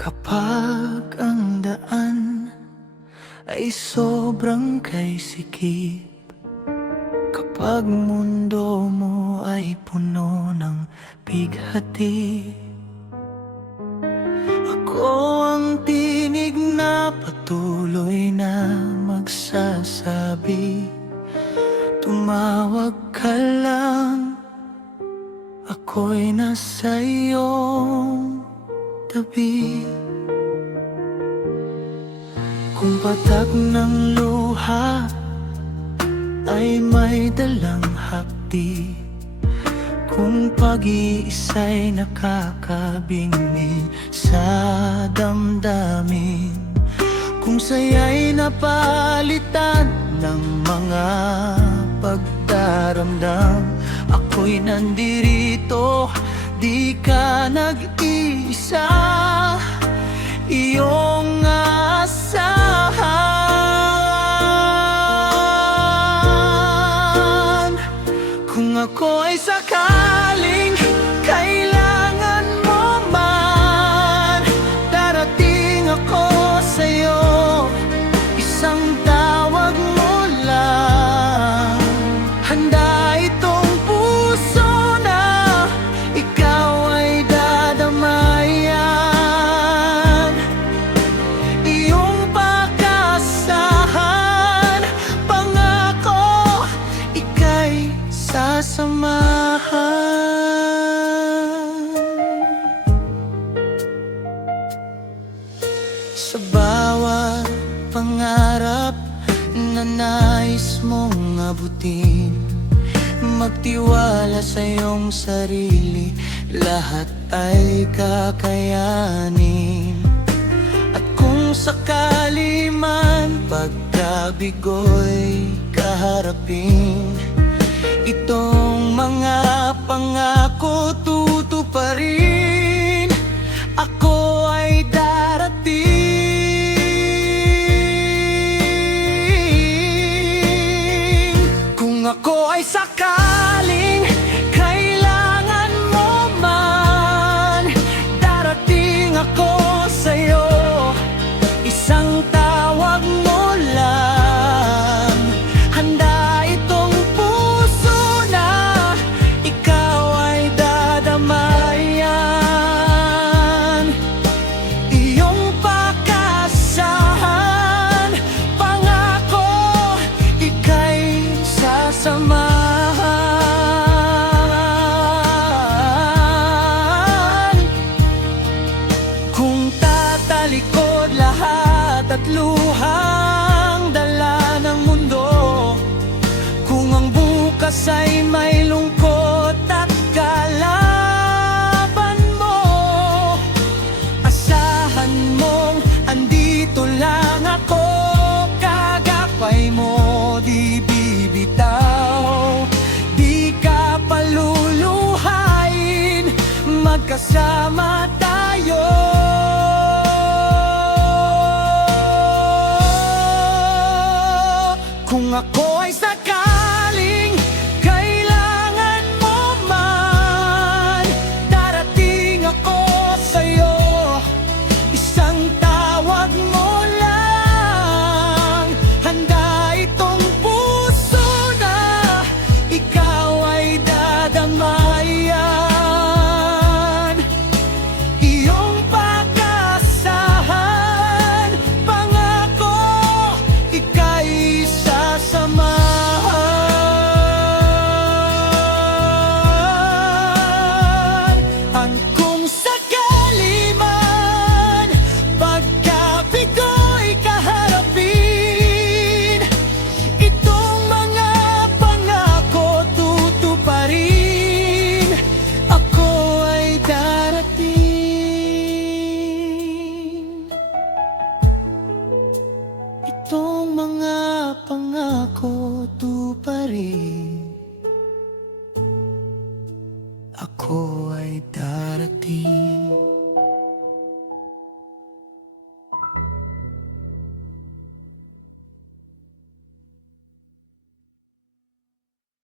Kapag ang daan ay sobrang kay sikip, kapag mundo mo ay puno ng bighati, ako ang tinig na patuloy na magsasabi, tumawag ka lang, ako'y nasa iyong tabi. Kung patak ng luha ay may dalang hapdi, kung pag-iisa'y nakakabingning sa damdamin, kung saya'y napalitan ng mga pagdaramdam, ako'y nandirito, di ka nag-iisa, iyong asahan. Kung ako ay sakaling kailangan mo man, darating ako sa'yo, isang tawag mo lang. Handa itong puso na ikaw ay dadamayan, iyong pag-asahan, pangako ika'y sasamahan. Sa bawat pangarap na nais mong abutin, magtiwala sa iyong sarili, lahat ay kakayanin. At kung sakali man pagkabigo'y kaharapin, itong mga pangako tutuparin, ako ay darating. Kung ako ay sakaling kailangan mo man, darating ako sa'yo, isang tawag mo lang. Handa itong puso na ikaw ay dadamayan, iyong pag-asahan, pangako ika'y sasamahan. Kung tatalikod lahat at luhang dala ng mundo, kung ang bukas ay may lungkot,